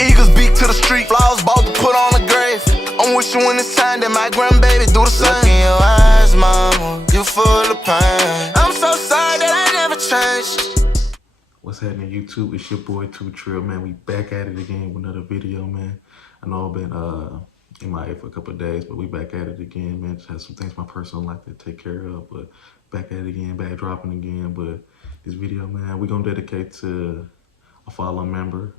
Eagles beak to the street, flowers bought to put on the grave. I'm wishing when it's time that my grandbaby do the same. Look in your eyes, mama, you full of pain. I'm so sorry that I never changed. What's happening, YouTube? It's your boy 2 Trill, man. We back at it again with another video, man. I know I've been MIA for a couple of days, but we back at it again, man. Just had some things my personal life to take care of, but back at it again, back dropping again. But this video, man, we're gonna dedicate to a fallen member,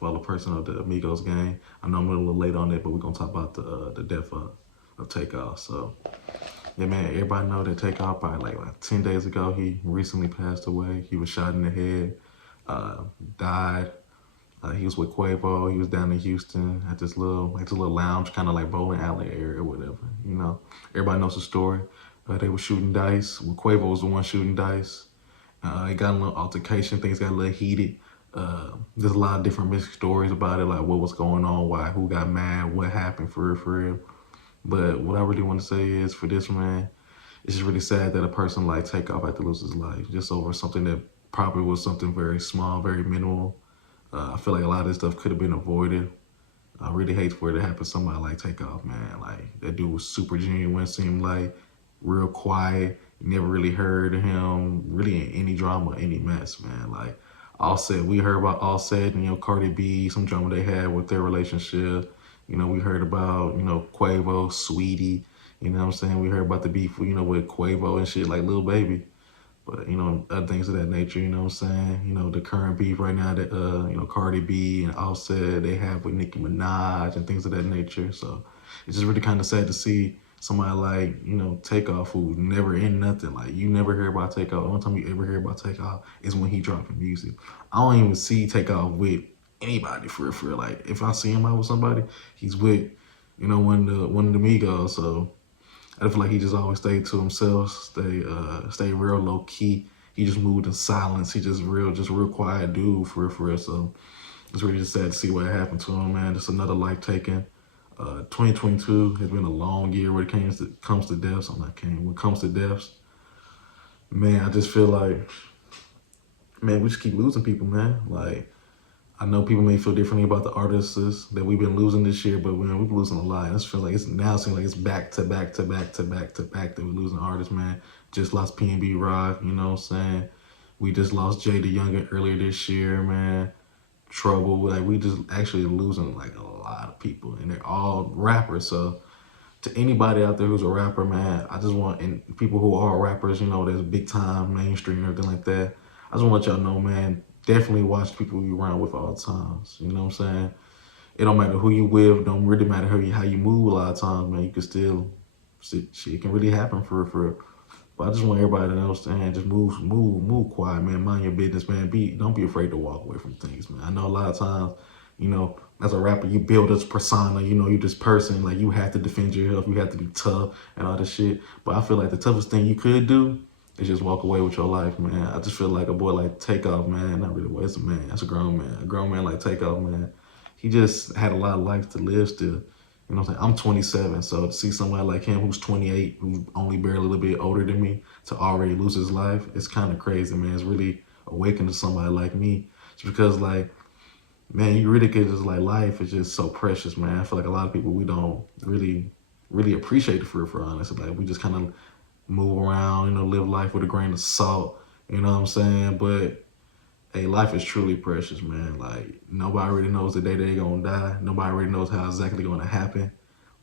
fallen person of the Amigos gang. I know I'm a little late on it, but we're gonna talk about the death of Takeoff. So yeah, man, everybody know that Takeoff probably like 10 days ago, he recently passed away. He was shot in the head, died. He was with Quavo. He was down in Houston at this little lounge, kind of like bowling alley area or whatever. You know, everybody knows the story. They were shooting dice. Well, Quavo was the one shooting dice. It got a little altercation. Things got a little heated. There's a lot of different mixed stories about it, like what was going on, why, who got mad, what happened for real. But what I really want to say is, for this man, it's just really sad that a person like Takeoff had to lose his life just over something that probably was something very small, very minimal. I feel like a lot of this stuff could have been avoided. I really hate for it to happen to somebody like Takeoff, man. Like, that dude was super genuine, seemed like real quiet. You never really heard him really in any drama, any mess, man. Like, Offset, we heard about Offset and, Cardi B, some drama they had with their relationship. We heard about, Quavo, Sweetie, you know what I'm saying? We heard about the beef, with Quavo and shit, like Lil Baby. But, other things of that nature, you know what I'm saying? The current beef right now that, Cardi B and Offset, they have with Nicki Minaj and things of that nature. So it's just really kind of sad to see somebody like, Takeoff, who never in nothing. Like, you never hear about Takeoff. The only time you ever hear about Takeoff is when he dropping music. I don't even see Takeoff with anybody for real. Like, if I see him out with somebody, he's with, one of the Migos. So I feel like he just always stayed to himself, stay real low key. He just moved in silence. He just real quiet dude for real. So it's really just sad to see what happened to him, man. Just another life taken. 2022 has been a long year when it comes to deaths. When it comes to deaths, man, I just feel like, man, we just keep losing people, man. Like, I know people may feel differently about the artists that we've been losing this year, but man, we've been losing a lot. It feels like it's back to back that we're losing artists, man. Just lost P&B Rock, you know what I'm saying? We just lost Jay the Youngin earlier this year, man. Trouble, like, we just actually losing like a lot of people, and they're all rappers. So to anybody out there who's a rapper, man, I just want, and people who are rappers, there's big time, mainstream, and everything like that, I just want y'all to know, man, definitely watch people you around with all the times. You know what I'm saying? It don't matter who you with, don't really matter how you move a lot of times, man. You can still, shit can really happen for real. But I just want everybody to understand, just move quiet, man. Mind your business, man. Don't be afraid to walk away from things, man. I know a lot of times, as a rapper, you build this persona, you're this person, like, you have to defend yourself, you have to be tough and all this shit. But I feel like the toughest thing you could do is just walk away with your life, man. I just feel like a boy like Takeoff, man, not really, well, it's a man, that's a grown man. A grown man like Takeoff, man, he just had a lot of life to live still. You know what I'm saying? I'm 27, so to see somebody like him who's 28, who's only barely a little bit older than me, to already lose his life, it's kind of crazy, man. It's really awakening to somebody like me. Just because, like, man, you really could just, like, life is just so precious, man. I feel like a lot of people, we don't really appreciate it for honest. Like, we just kind of move around, live life with a grain of salt, you know what I'm saying? But hey, life is truly precious, man. Like, nobody really knows the day they're gonna die. Nobody really knows how exactly gonna happen.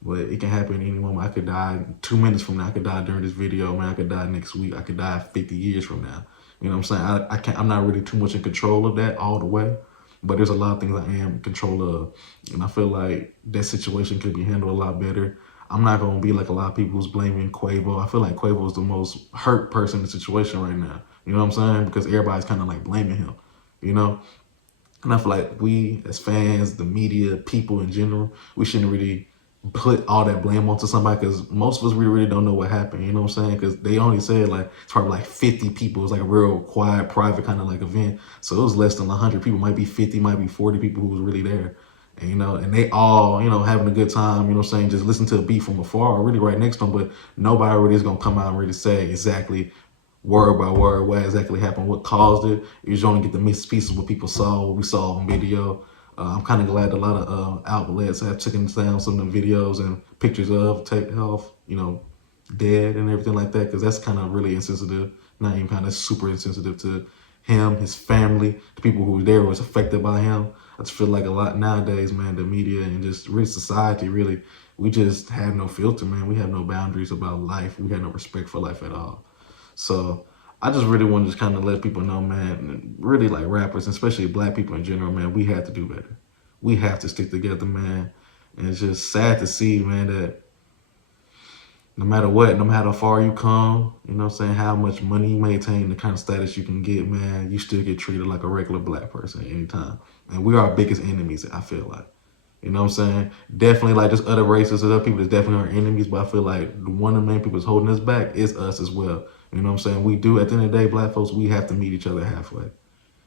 But it can happen any moment. I could die 2 minutes from now. I could die during this video, man. I could die next week. I could die 50 years from now. You know what I'm saying? I'm not really too much in control of that all the way. But there's a lot of things I am in control of. And I feel like that situation could be handled a lot better. I'm not gonna be like a lot of people who's blaming Quavo. I feel like Quavo is the most hurt person in the situation right now. You know what I'm saying? Because everybody's kind of like blaming him, And I feel like we as fans, the media, people in general, we shouldn't really put all that blame onto somebody, because most of us, we really don't know what happened, you know what I'm saying? Because they only said like it's probably like 50 people. It's like a real quiet, private kind of like event. So it was less than 100 people, might be 50, might be 40 people who was really there. And, and they all, having a good time, you know what I'm saying, just listen to a beat from afar, really right next to them, but nobody really is going to come out and really say exactly word by word what exactly happened, what caused it. You just only get the mixed pieces, what people saw, what we saw on video. I'm kind of glad a lot of outlets have taken down some of the videos and pictures of Takeoff, you know, dead and everything like that, because that's kind of really insensitive. Not even kind of super insensitive to him, his family, the people who were there was affected by him. I just feel like a lot nowadays, man, the media and just really society, really, we just have no filter, man. We have no boundaries about life. We have no respect for life at all. So I just really want to just kind of let people know, man, really like rappers, especially black people in general, man, we have to do better. We have to stick together, man. And it's just sad to see, man, that no matter what, no matter how far you come, you know what I'm saying, how much money you maintain, the kind of status you can get, man, you still get treated like a regular black person anytime. And we are our biggest enemies, I feel like. You know what I'm saying? Definitely, like, there's other races, other people that's definitely our enemies, but I feel like one of the main people that's holding us back is us as well. You know what I'm saying? We do, at the end of the day, black folks, we have to meet each other halfway.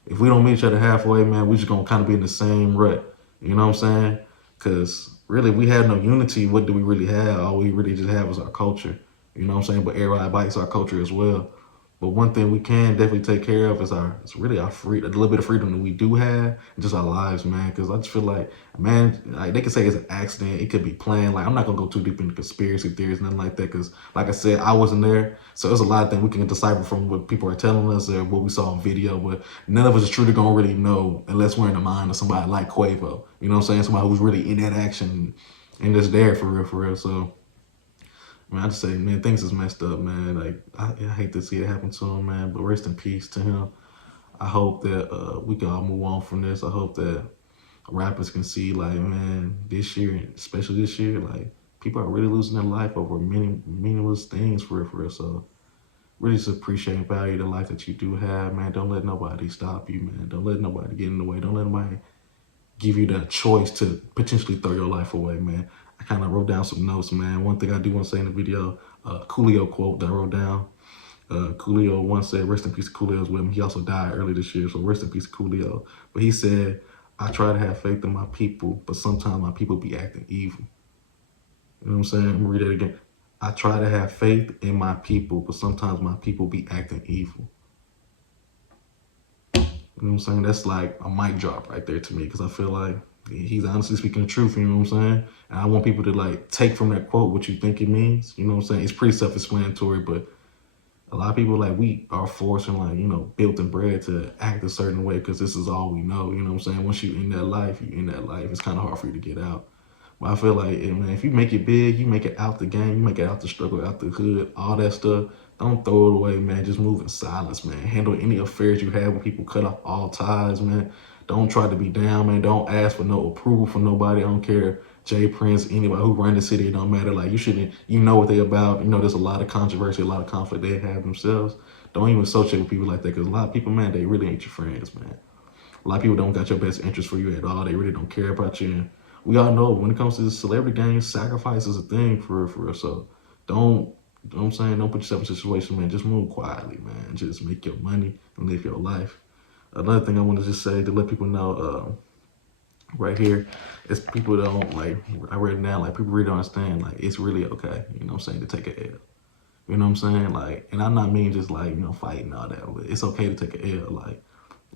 If we don't meet each other halfway, man, we just gonna kind of be in the same rut. You know what I'm saying? Because really, if we have no unity, what do we really have? All we really just have is our culture. You know what I'm saying? But R.I.P is our culture as well. But one thing we can definitely take care of is it's really our freedom, a little bit of freedom that we do have, just our lives, man. Because I just feel like, man, like they can say it's an accident, it could be planned. Like, I'm not gonna go too deep into conspiracy theories, nothing like that. Because, like I said, I wasn't there, so there's a lot of things we can decipher from what people are telling us or what we saw on video. But none of us is truly gonna really know unless we're in the mind of somebody like Quavo. You know what I'm saying? Somebody who's really in that action and just there for real, for real. So, man, I just say, man, things is messed up, man. Like, I hate to see it happen to him, man. But rest in peace to him. I hope that we can all move on from this. I hope that rappers can see, like, man, this year, especially this year, like, people are really losing their life over many meaningless things for real, for real. So, really just appreciate and value the life that you do have, man. Don't let nobody stop you, man. Don't let nobody get in the way. Don't let nobody give you that choice to potentially throw your life away, man. I kind of wrote down some notes, man. One thing I do want to say in the video, Coolio quote that I wrote down. Coolio once said, rest in peace, Coolio's with him. He also died early this year, so rest in peace, Coolio. But he said, I try to have faith in my people, but sometimes my people be acting evil. You know what I'm saying? I'm gonna read that again. I try to have faith in my people, but sometimes my people be acting evil. You know what I'm saying? That's like a mic drop right there to me, because I feel like he's honestly speaking the truth, you know what I'm saying? And I want people to like take from that quote what you think it means, you know what I'm saying? It's pretty self-explanatory, but a lot of people, like, we are forced and, like, you know, built and bred to act a certain way because this is all we know, you know what I'm saying? Once you in that life, it's kind of hard for you to get out. But I feel like, man, if you make it big, you make it out the game, you make it out the struggle, out the hood, all that stuff, don't throw it away, man. Just move in silence, man. Handle any affairs you have when people cut off all ties, man. Don't try to be down, man. Don't ask for no approval from nobody. I don't care. Jay Prince, anybody who run the city, it don't matter. Like, you shouldn't, you know what they about. You know, there's a lot of controversy, a lot of conflict they have themselves. Don't even associate with people like that, because a lot of people, man, they really ain't your friends, man. A lot of people don't got your best interest for you at all. They really don't care about you. And we all know when it comes to the celebrity game, sacrifice is a thing for real, for real. So don't, you know what I'm saying? Don't put yourself in a situation, man. Just move quietly, man. Just make your money and live your life. Another thing I want to just say to let people know, right here, is people don't, like, I read it down, like, people really don't understand, like, it's really okay, you know what I'm saying, to take an L. You know what I'm saying? Like, and I'm not mean just, like, you know, fighting all that, but it's okay to take an L. Like,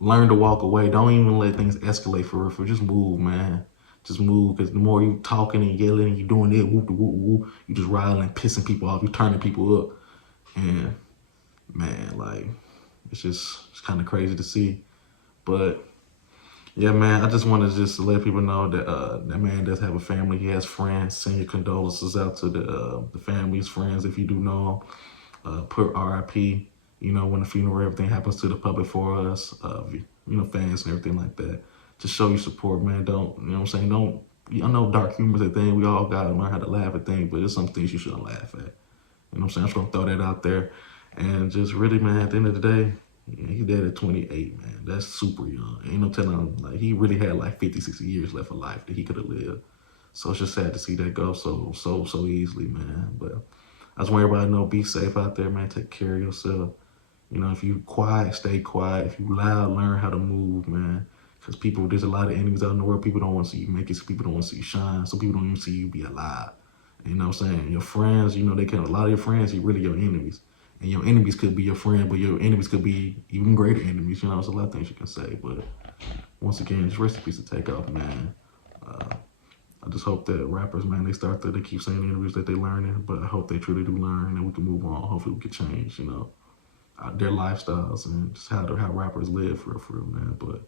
learn to walk away. Don't even let things escalate for real. Just move, man. Just move, because the more you talking and yelling and you doing it, whoop, whoop, whoop, you just riling, pissing people off. You turning people up. And, man, like, it's kind of crazy to see. But, yeah, man, I just want to just let people know that that man does have a family. He has friends. Send your condolences out to the family's friends if you do know. Put R.I.P, you know, when the funeral, everything happens to the public for us, you know, fans and everything like that. Just show your support, man. Don't, you know what I'm saying? Don't, I know dark humor is a thing. We all got to learn how to laugh at things, but there's some things you shouldn't laugh at. You know what I'm saying? I'm just going to throw that out there. And just really, man, at the end of the day, yeah, he's dead at 28, man. That's super young. Ain't no telling him, like, he really had like 50, 60 years left of life that he could have lived. So it's just sad to see that go so easily, man. But I just want everybody to know, be safe out there, man. Take care of yourself. You know, if you quiet, stay quiet. If you loud, learn how to move, man. Because people, there's a lot of enemies out in the world. People don't want to see you make it. Some people don't want to see you shine. Some people don't even see you be alive. You know what I'm saying? Your friends, you know, a lot of your friends, you're really your enemies. And your enemies could be your friend, but your enemies could be even greater enemies. You know, there's a lot of things you can say. But once again, just rest in peace to Takeoff, man. I just hope that rappers, man, they keep saying in interviews that they learning, but I hope they truly do learn and we can move on. Hopefully we can change, their lifestyles and just how rappers live for real, man. But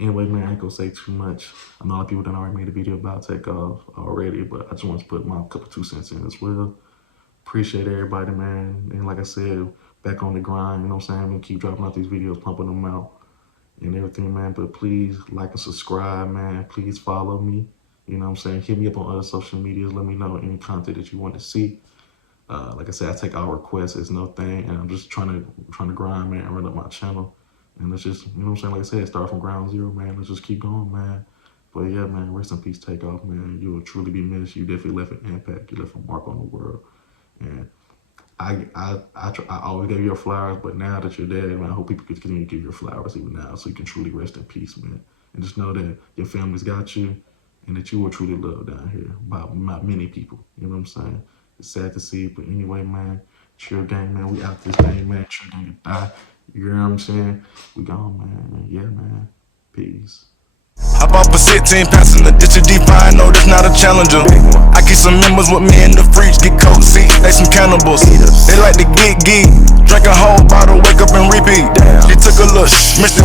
anyway, man, I ain't gonna say too much. I know a lot of people done already made a video about Takeoff already, but I just want to put my couple 2 cents in as well. Appreciate everybody, man. And like I said, back on the grind, you know what I'm saying? I'm gonna keep dropping out these videos, pumping them out and everything, man. But please like and subscribe, man. Please follow me. You know what I'm saying? Hit me up on other social medias. Let me know any content that you want to see. Like I said, I take all requests. It's no thing. And I'm just trying to grind, man, and run up my channel. And let's just, you know what I'm saying? Like I said, start from ground zero, man. Let's just keep going, man. But yeah, man, rest in peace, Takeoff, man. You will truly be missed. You definitely left an impact. You left a mark on the world. And I always gave you your flowers, but now that you're dead, man, I hope people continue to give you your flowers even now so you can truly rest in peace, man. And just know that your family's got you and that you were truly loved down here by many people. You know what I'm saying? It's sad to see, but anyway, man, Trill Gang, man, we out this thing, man. Trill Gang die. You know what I'm saying? We gone, man. Yeah, man. Peace. Hop off a 16 passenger, ditch a define, no, that's not a challenger. I keep some members with me in the fridge, get cold seats, they some cannibals. They like to get geek, drink a whole bottle, wake up and repeat. She took a look, Mr.